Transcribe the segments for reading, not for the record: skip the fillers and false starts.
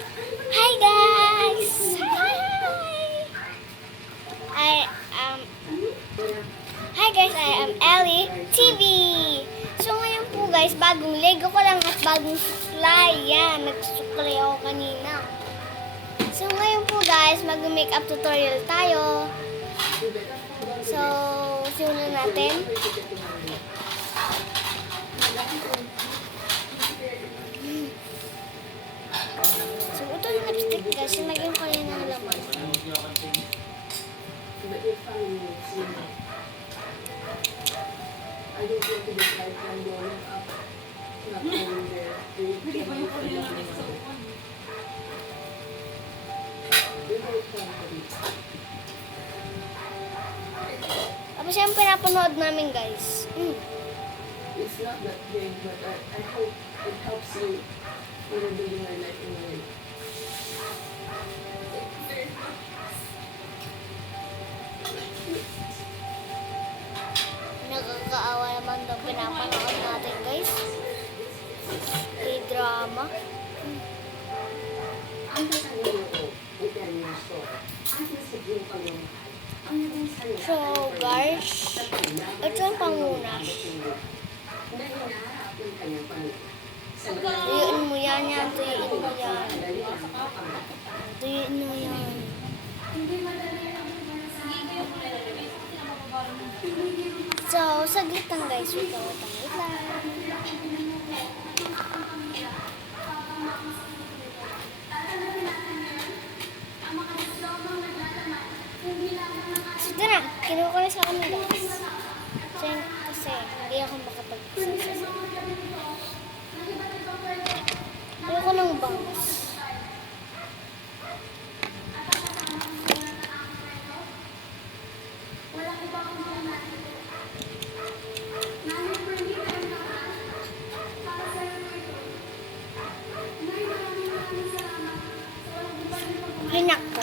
Hi guys! Hi! I am Hi guys, I am Ellie TV. So ngayon po guys, bagong Lego ko lang at bagong suklay. Yan, nagsuklay ako kanina. So ngayon po guys, mag-makeup tutorial tayo. So, simulan natin. So, ito yung lipstick guys, yung naging ko yun ng laman. Tapos yung pinapanood namin guys. It's not that big, but I hope it helps you when you're building your life in a way. Nakakaawa naman daw pinapanood natin guys. K-drama. So guys, ito yung pangunas. Tuyuin mo yan, tuyuin mo yan. Tuyuin mo yan. So, saglit lang guys. Wait lang. So, ito na. Kinuha ko na sa kanila guys. Kasi hindi ako makapag-isa. Ayoko ng bangus. Hinak ko.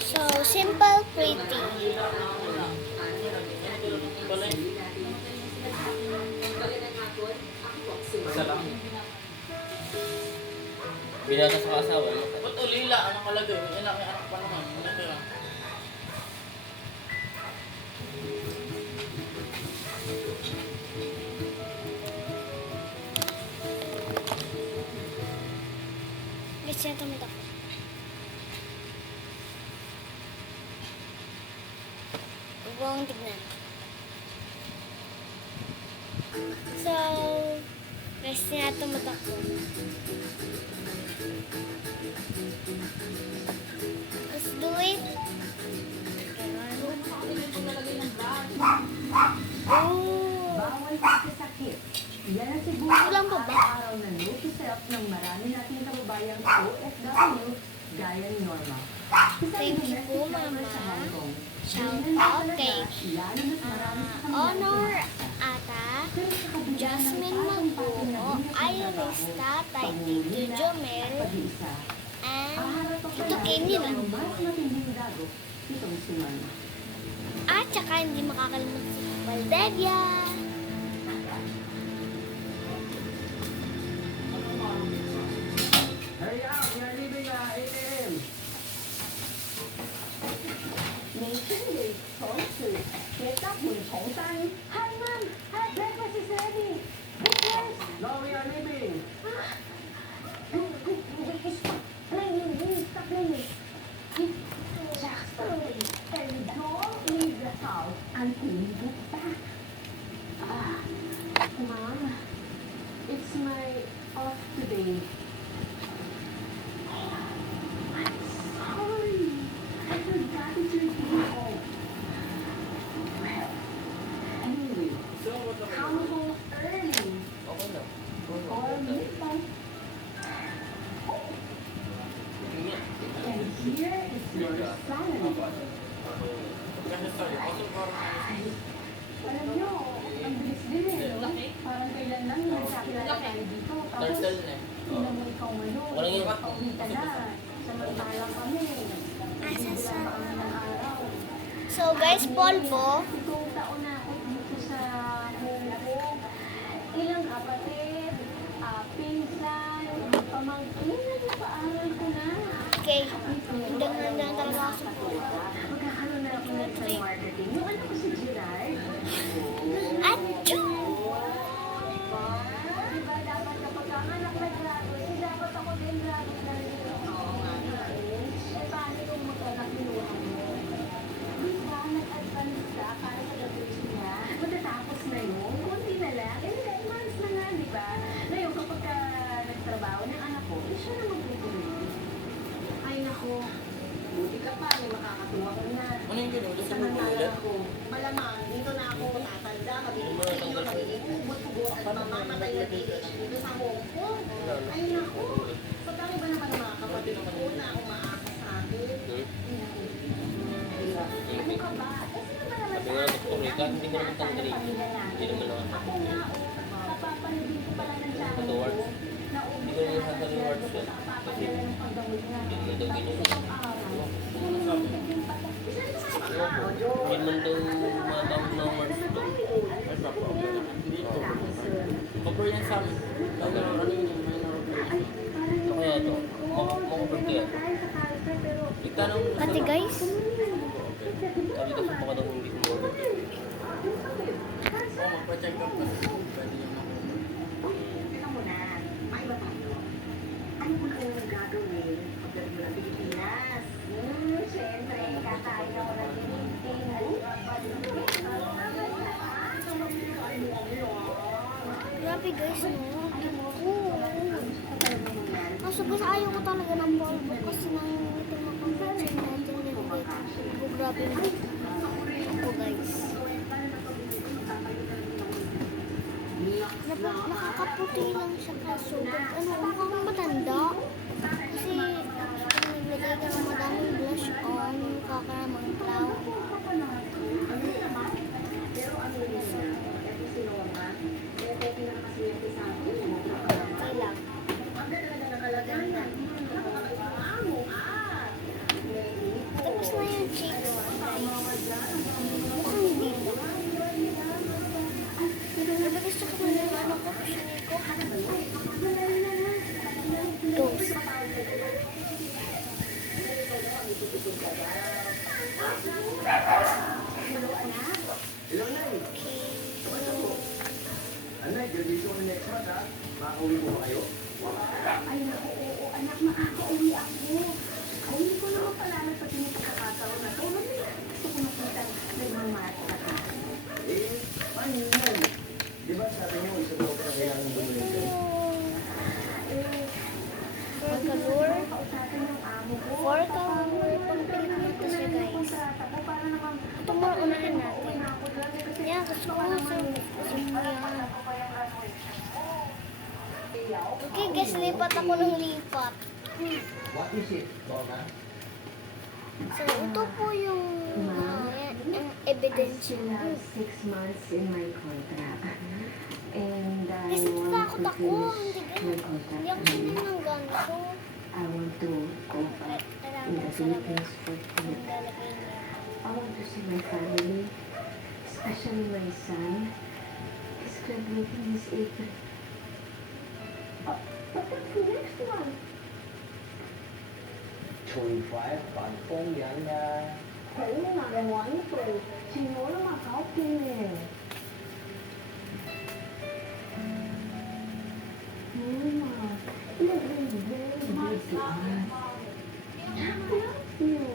So, simple, pretty. Isa lang. Binata sa asawa. Ba't ulila? Anong kalagay? Yan lang, may anak pa naman. Ano ito lang? Guys, yan tumita ko. Huwag mong tignan. So, guys, yan tumita ko. Let's do it. Oh! Bawal sakit. Yan ang siguro Kulang pa ba? araw na note to self ng marami nating kababayang OFW gaya ni Norma. Thank you po, Mama. Shout out kay Honor Ata, Jasmine Magbuo, Iris Tatay, Tito Jomel, and ito Kenny lang. At saka hindi makakalimutan si Valdevia. Hurry up, you're leaving 8 a.m. 年轻人从此别搭配重山。Hi mom, hi breakfast is ready. Yes. No, we are leaving. Stop playing, stop playing. Just slowly and don't leave the house until you get back. Mom, it's my off today. I'm sorry. I forgot it's your day off. Well, anyway, come home early Okay lang. or midnight. And here is your salary. Alam nyo, ang bilis din eh, no? Parang kailan lang nagkakilala tayo dito. Tapos, Turtle na eh. Tingnan mo ikaw ngayon, Walang iba. pauwi ka na. Samantalang kami. Asa So guys, polvo. Itong taon na ako dito sa home ko. Ilang kapatid, pinsan, pamangkin, nagpaaral ko na. Okay, handa talaga ako sa polvo. Magkakaroon na ako ng sa marketing. Yung anak ko si Gerard. Achoo! Diba dapat kapag ang anak nag-graduate, dapat ako din graduate na rin. Oo nga. Eh, paano kung mag-anak niluhan mo? Diba, nag-advance ka para sa graduation niya? Matatapos na yun, konti na lang. Eh, 9 months na nga, di ba? Ngayon, kapag ka nagtrabaho ng anak ko, eh, siya na magpupulit. Ay, nako. Buti ka pa, may makakatuwa ka na. Ano yung gano'n? Gusto mo Samantala ulit? ako, malamang, dito na ako tatanda, magiging senior, magiging ubot-ubot at mamamatay na teenage dito sa Hong Kong. Ay, nako. Pagkami ba naman ang mga kapatid ko na ako maasa sa akin? Ano ka ba? Eh, sino ba naman Sabi nga ng doktor, eh, kahit hindi mo naman tanggalin. pamilya Hindi naman natin? naman. Ako nga, kapapanibig ko pala ng tsaka Ito, Wards. Hindi ko naman sasabihin Wards yun. Kasi hindi naman daw ginagawa. Hindi man daw matawag na Wards daw. Ay, papa. Cover yan sa amin. Ano yun? Ito kaya ito. Makakover kaya ito. Itanong mo sa... Ate guys, Sabi ko sa mga daw hindi kumover. Oo, magpa-check up kasi. Pwede yung makover. Ito muna, may iba tayo. Ano po kayong gagawin pagdating mo ng Pilipinas? Siyempre, kakain ako ng grabe guys, no? Kaso guys, ayaw ko talaga ng polvo kasi nangingitim ako ng natin nilagay. Oh, grabe na. Ako guys. Nakakaputi lang siya kaso mukhang matanda. Kasi naglagay ka ng madaming blush on, kakaramang clown. Okay lang. Tapos na yung cheeks, guys. Mukhang hindi ba? Pero gusto ko na yung ano ko, kushini ko. Toast. Hello, Nay. Anay, graduation ko na next month, ha? Makakauwi po ba kayo? Ay, naku, oo, anak, makakauwi ako. Ay, hindi ko naman pala nagpatingin sa kakataon na to. Gusto ko nakita nagmamata ka. Eh, paano yun? Di ba sabi niyo, isa daw pa na kailangan bumili dyan? For color. Kausapin ng amo ko. For color. Pang-print na to siya, guys. Kontrata ko para naman Ito muna unahin natin. ako dyan. Kasi Yeah, gusto ko na sa gusto mo yan. Okay guys, lipat ako ng lipat. What is it, Donna? So, ito po yung ebidensya. Still 6 months in my contract. And I Kasi want natakot to ako. finish Hindi my ako contract. sanay ng ganito. I want to go back in the Philippines for good. I want to see my family, especially my son. He's graduating this April. But what's the next one? 25, 反风洋啊。可以拿来玩一会，请我了嘛，好拼呢。Mama, you're really very good to us. I love you.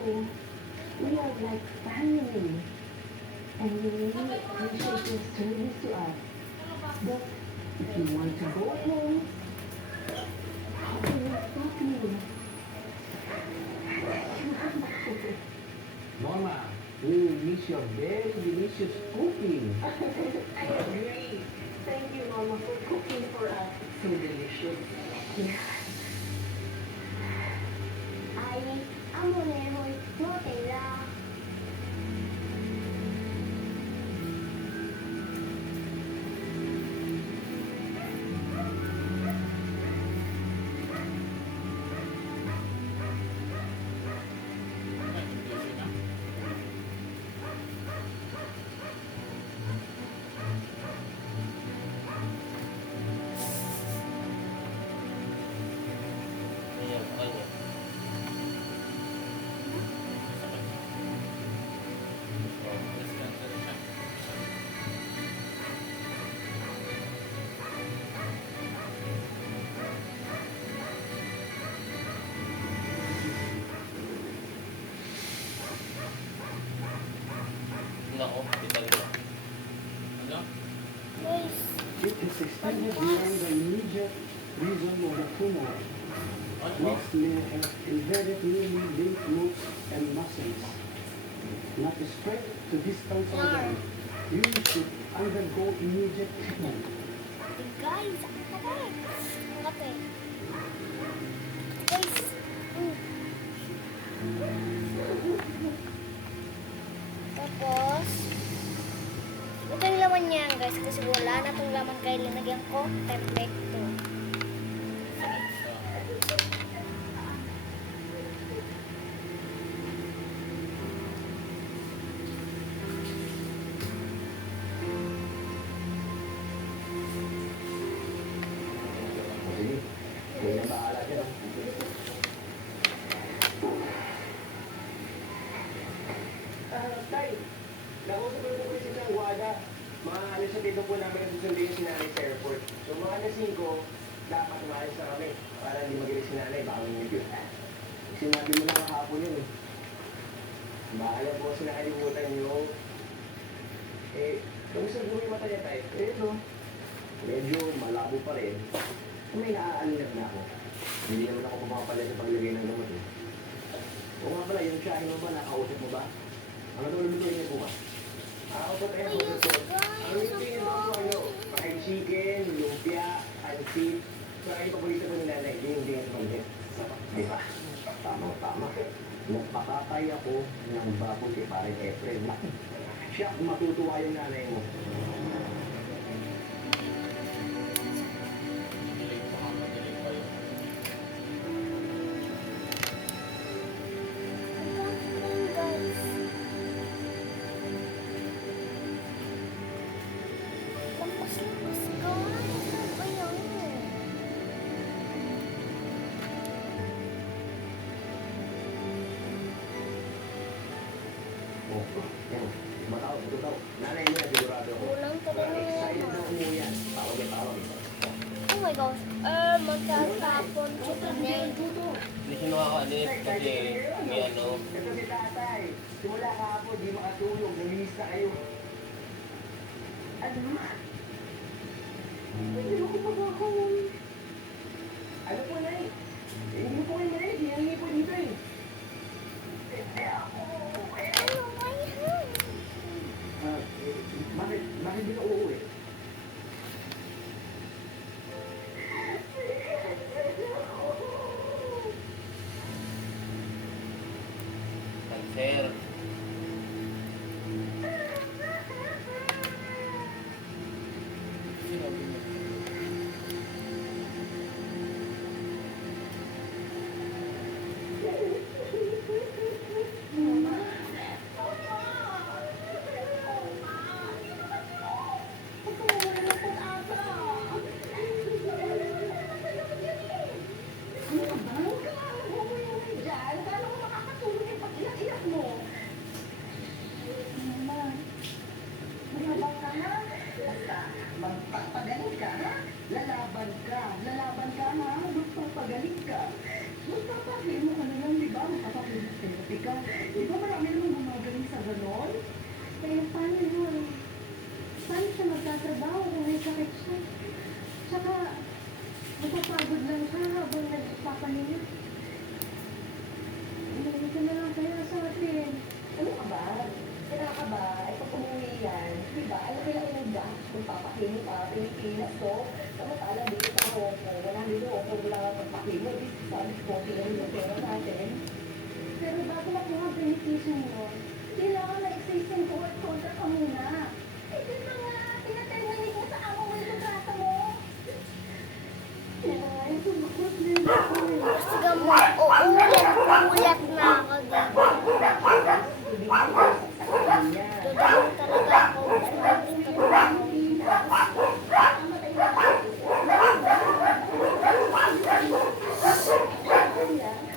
We are like family. And we really appreciate your service to us. But if you want to go home, how can we stop you? Norma, we will miss your very delicious cooking. I agree. Thank you, Mama, for cooking for us. So delicious. Yeah. Ay, amo na yun. Mote lang. can have beyond the immediate reason of the tumor. Ano? This may have inherited newly lymph nodes and muscles. Not to spread to distant organ, you should undergo immediate treatment. Guys, ang kape. Guys, tapos, ito yung laman niya guys, kasi wala na itong laman kaya linagyan ko, perfecto. Sige, kaya bahala ka na. Tay, nakusap ko po si Sang Guada. Mga alas sa dito po namin ang susundin si nanay sa airport. So mga alas 5, dapat umalis na kami para hindi magilis si nanay baka may medyo. Sinabi mo na kahapon yun eh. Bahala po kasi nakalimutan nyo. Eh, kamusta mo yung mata niya tayo? Eh, no. Medyo malabo pa rin. May naaalinap na ako. Hindi naman ako pumapalit sa paglagay ng gamot eh. O nga pala, yung tsahin mo ba, nakausap mo ba? Ano daw lulutuin niyo bukas? Ako po tayo ng Ayos, luluto. guys. Ang lulutuin niyo po ano? Fried chicken, lumpia, pancit. So, ang ipabalita ko ni nanay, yung sa pagdit. Di ba? Tama. Nagpakatay ako ng baboy kay paring Efren. Siya, matutuwa yung nanay mo. Dilig pa nga, madilig pa yun. Guys. Lamas, guys. Ayun. Oh, yan. Matao. Nanay mo na sigurado ako. Kulang talaga yung Excited na umuwi yan. Tawag. Oh my gosh. Magtatapon si Pinay. Hindi siya nakakaalis kasi may ano. Ito si tatay. Simula kahapon, di makatulog. Namilis na kayo. Ano? Hindi ako pagkakawin. Ano po, Nay? Hindi po kayo, Nay. Hinangi po dito eh. Hindi ako. Ano ba yan? Bakit di ka uuwi? Cancer. Sinabi mo. Magpapagaling ka, ha? Lalaban ka, ha? Magpapagaling ka. Magpapagaling mo ka na lang, di ba? Magpapagaling ka. Di ba marami naman gumagaling sa ganon? Kaya paano yun? Paano siya magtatrabaho kung may sakit siya? Tsaka, napapagod lang siya habang nagpapahinga. Hindi ka na lang kaya sa atin. Ano ka ba? Kaya ka ba? Ay, pag umuwi yan, di ba? Alam ko lang yung gas, kung papakinig ka, Pilipinas to. Samantala, dito sa Hong Kong, wala dito Hong Kong, wala kang pagpakinig. Sabi ko, pinag yung pera natin. Pero bago makuha ang beneficio mo, kailangan na existing court contract ka muna. Eh, di ba nga, tinaterminate mo sa amo mo yung kontrata mo? Ay, sumakot na yun. Sige mo, uulat na ako dito. Dudulong talaga ako. Gusto natin trabaho. Yeah.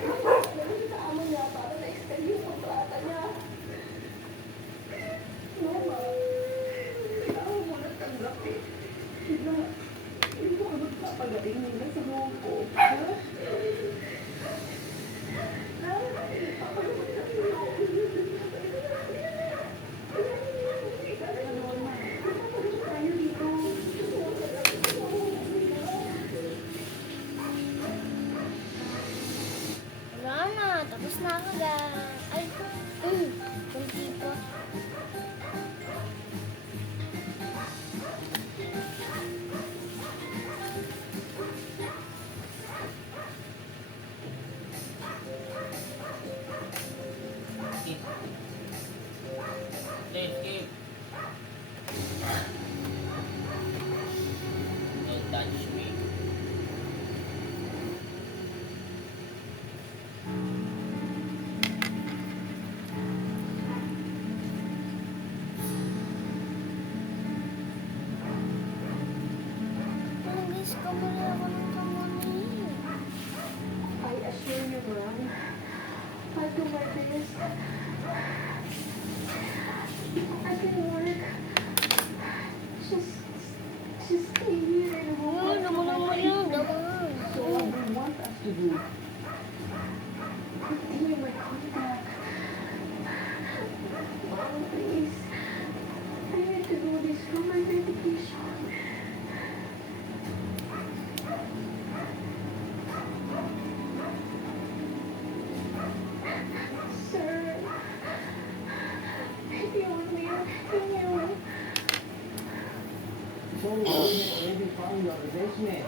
Don't worry, you already found your replacement.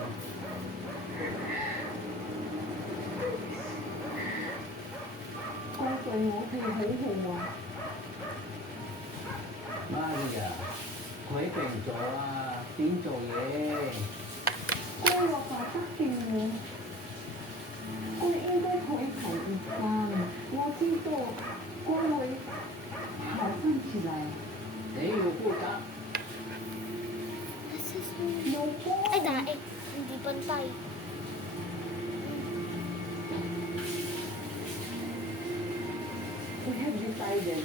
Con tuổi ngủ thì hữu hùa. Maria, 佢喺病咗啊，點做嘢？ Cô là quả tắc tình ngủ. Cô應該可以考慮翻。我知道cô會好翻起來。你要負責。 No po. Ay, daig. Hindi pantay. We have decided.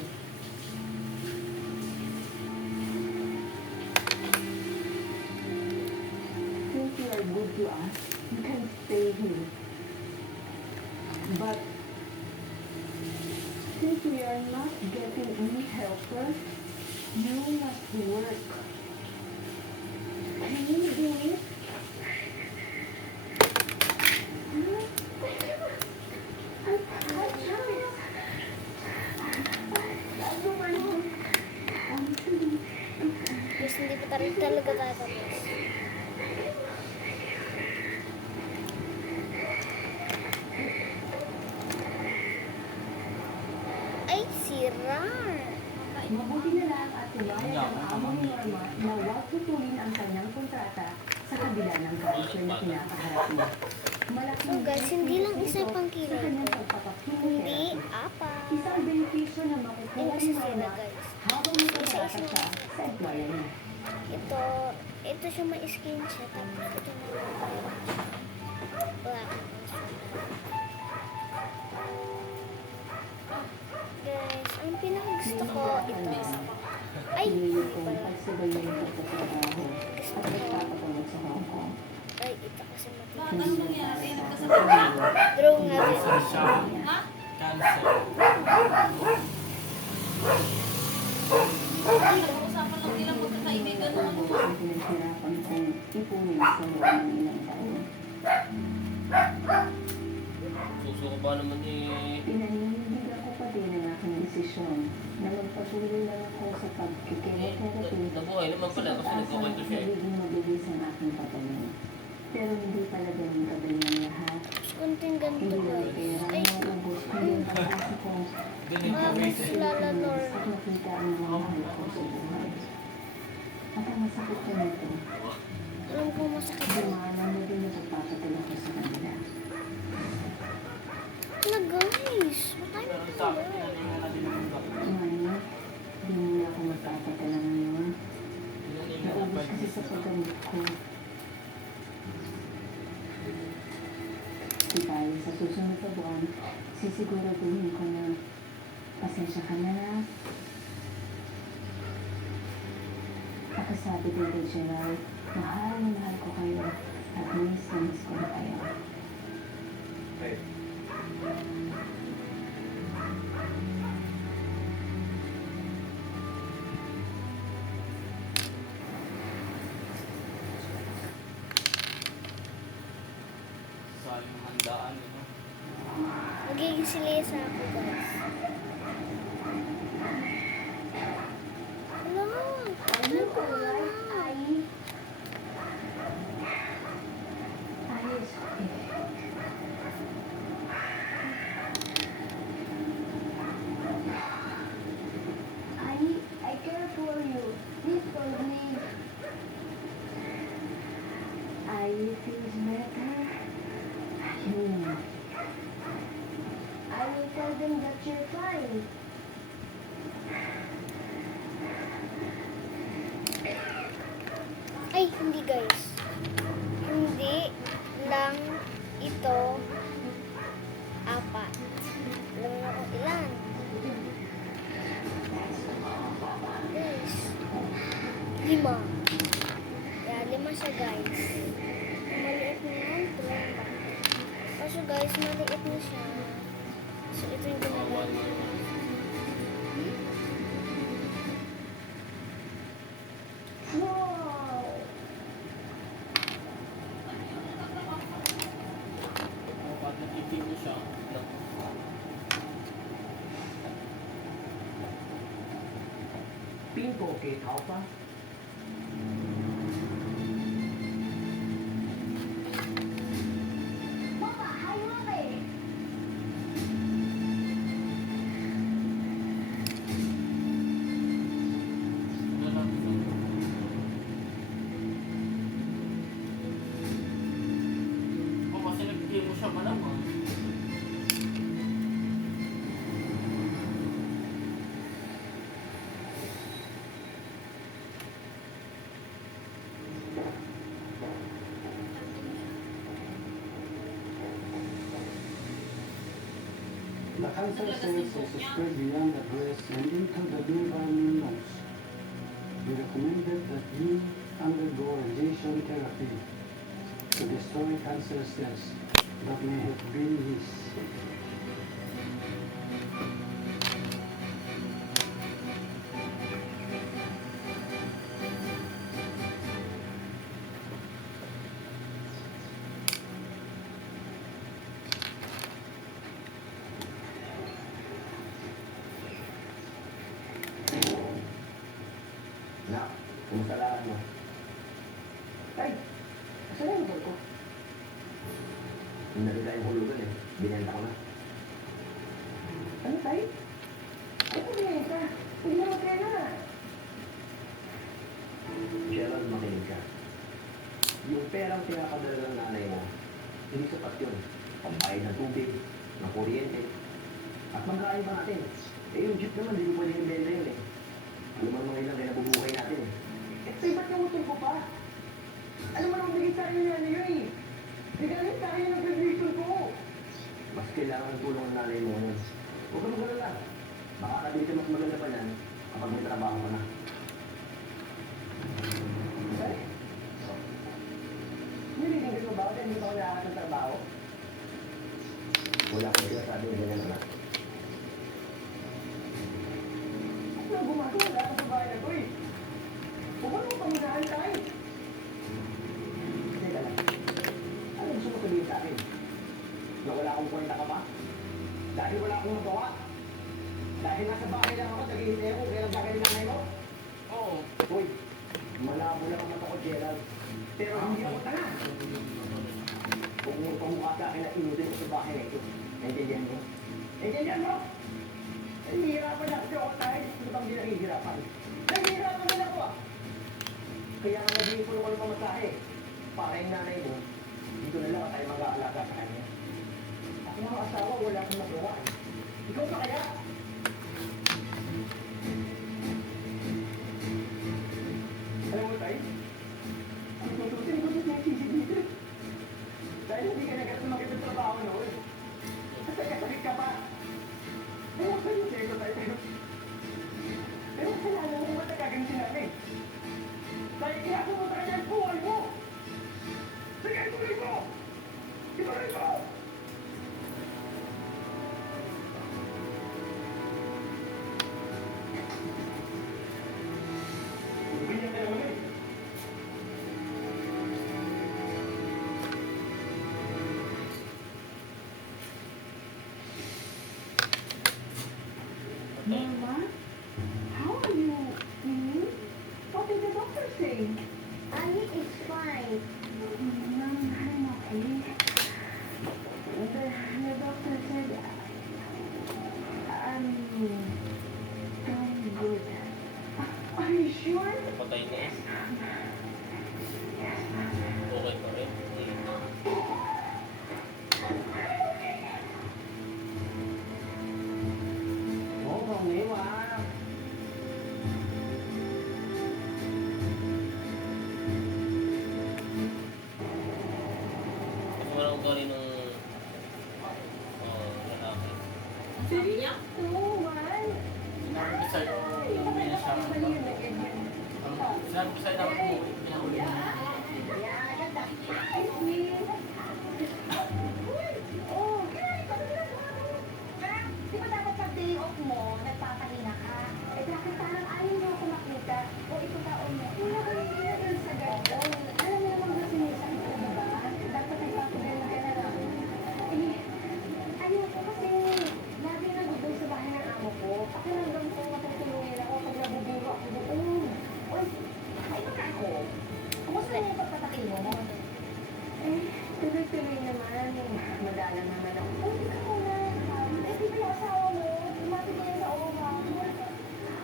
Since you are good to us, you can stay here. But since we are not getting any helper, you must work. Can you do it? Guys, hindi pa talaga tatapos. Ay, sira. Mabuti na lang at tumayan ang amo ni Norma na huwag putulin ang kanyang kontrata sa kabila ng cancer na kinakaharap niya. Malaking So guys, hindi lang isa ito pang sa kilay kanyang ko. pagpapakimotherapy. Hindi, apat. Isang benepisyo na Ay, makukuha ni kasi sira Norma guys. habang nagtatrata siya sa employer niya. Ito siya may skin siya. Tapos ito na wala. Guys, ang pinakagusto ko ito. Ay, Pinilit kong wala. pagsabayin ang pagtatrabaho Gusto at ko. pagpapatawag sa Hong Kong. Ay, ito kasi matigas. Hindi na Draw nga din. Cancer. Usapan lang nilang magkakaibigan ng ano. ang pinaghirapan kong ipunin sa loob ng ilang taon. Susuko ba naman eh. Pinaninindigan ko pa din ang aking desisyon na magpatuloy lang ako sa pagkikemotherapy Nabuhay naman pala kasi nagkukwento siya eh. nagiging mabilis ang aking patayin. Pero hindi talaga ng kadali ang lahat. Kunting ganito Hindi lang guys. pera Ay, ang naubos, kundi ang pag-asa ko mas lala Nor. at makita ang mga mahal ko sa buhay. At ang masakit ko nito, Alam ko masakit yun. dumanan na din ang pagpapatulong ko sa kanila. Hala guys, matay na tayo. Ngayon, di muna ako magpapatala ngayon. Naubos kasi sa paggamit ko. Di tayo sa susunod na buwan, sisiguraduhin ko na pasensya ka na. Pagkasabi din kay Gerald, mahal na mahal ko kayo at miss na miss ko na kayo. Sayang handaan eh. No? Magiging silesa ako guys. Hala, ano ko na? Ayos. I care for you. Please don't leave. I feels better. I will tell them that you're fine. Ay, hindi guys. Hindi lang ito apat. Alam mo na kung ilan. Guys, 5. Yeah, 5 siya guys. Maliit na yan, ito lang ba? Kaso guys, maliit na siya. So, ito yung ginagawa ko. Wow! Kapag nag-ibig mo siya, Pinto kay Alpha. the cancer Naglagas cells ng is buhok niya. spread beyond the breast and into the liver and lungs. We recommended that you undergo radiation therapy to destroy cancer cells that may have been his. Na, kumusta lakad mo? Tay, asan yung motor ko? Yung nakita yung hulugan eh, binenta ko na. Ano tay? Ano binenta? Hindi mo kaya na. Gerald, makinig ka. Yung perang pinapadala ng nanay mo, hindi sapat yun. Pambayad ng tubig, ng kuryente, at magkain pa natin. Eh yung jeep naman, hindi mo pwedeng ibenta yun eh. Alam mo mga ilang kaya nabubuhay natin eh. Eh, tay, ba't yung motor ko pa? Alam mo naman, bigay sa akin yung ano yun eh. Bigay sa akin yung graduation ko. Mas kailangan ng tulong ng nanay mo ngayon. Huwag ka mag-alala. Baka kabili ka mas maganda pa yan kapag may trabaho ka na. Tay? Nililingkit mo ba ako dahil hindi pa ako nakakakas ng trabaho? Wala akong sinasabi ng ganyan na. Wala gumagawa wala akong sa bahay na to eh. Huwag mo pamunahan tayo. Teka lang. Ano gusto mo sabihin sa akin? Na wala akong kwenta ka ba? Dahil wala akong magawa? Dahil nasa bahay lang ako, naghihintay ako, kaya nagkagaling nanay mo? Oo. Uy, malabo lang ang mata ko, Gerald. Pero hindi ako tanga. Huwag mo pamukha sa akin na inutin ko sa bahay na ito. Naintindihan mo? Naintindihan mo? Nahihirapan na ako tayo. Ano bang ginahihirapan? Nahihirapan na ako ah! Kaya nga naging ko ng pamasahe. Para yung nanay mo, dito na lang tayo mag-aalaga sa kanya. Ako mga asawa, wala akong magawa eh. Ikaw pa kaya? Alam mo tayo? Ang tutusin ko sa CCTV. Dahil hindi ka nagkat na makipagtrabaho noon. Kasi kasakit ka pa. Kaya pa yung sa'yo tayo. Pero kasalanan mo ba't nagkagansin namin? Dahil kaya pumunta ka niya ang buhay mo! Sige, ituloy mo! Ituloy mo! Ganyan ka naman eh. Mama, how are you? Hmm? What did the doctor say? Ali is fine. Mom, I'm okay. The doctor said I'm good. Are you sure? Patay na eh. Yes, Mom. Okay pa rin. Oo, may iwan. Kasi walang ugali ng lalaki. Ang sabi niya? Oo, man. Sinabi ko sa'yo, umuwi na siya. Sinabi ko sa'yo dapat umuwi. Pinahuli mo na. Oh, di ba dapat pag day off mo, nagpapahinga ka? Eh, bakit parang ayaw mo ako makita? O ito taon mo, wala ka hindi na dun sa gagawin. Alam mo naman ba sinisakit ka, diba? Dapat nagpapahinga ka na lang. Eh, ayoko kasi lagi nandun sa bahay ng amo ko. Pakiramdam ko matutulungin ako pag nabuburo ako doon. Uy, ay baka ako. Kumusta na yung pagpataki mo? Eh, tuloy-tuloy naman. Madalang naman ako. Oh, ikaw na. Eh, di ba yung asawa mo? Lumapit niya sa oma.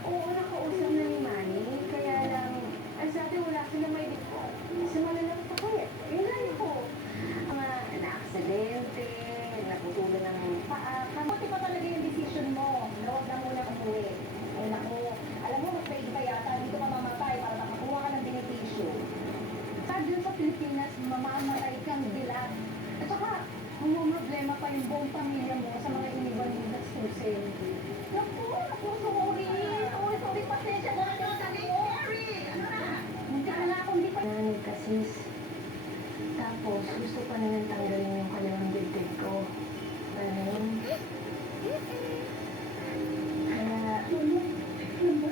Oo, nakausap na ni Manny. Kaya lang, ang sabi wala sila may dito. Simula lang ako eh. Yun lang ko. Mga na-aksidente, naputulan ng paa. Kamuti pa talaga yung decision mo. Huwag na muna umuwi. Eh, naku, alam mo, mas paid pa yata. Dito ka mamatay para makakuha ka ng benepisyo. Sabi sa Pilipinas, mamamatay kang dilag. At saka, problema pa yung buong pamilya mo sa mga iniwan mo sa sa'yo. Naku, sorry. Sorry, pasensya na lang sabi mo. Hindi ka na akong di pa. Nanay ka, sis. Tapos, gusto pa naman tanggalin yung kanilang dibdib ko. Ano yun? Kaya,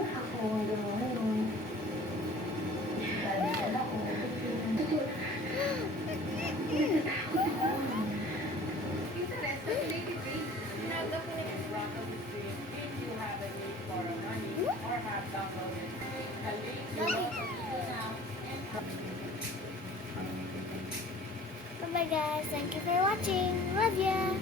ako hanggang ngayon. Dahil ka na ako. Bye-bye guys. Thank you for watching. Love ya.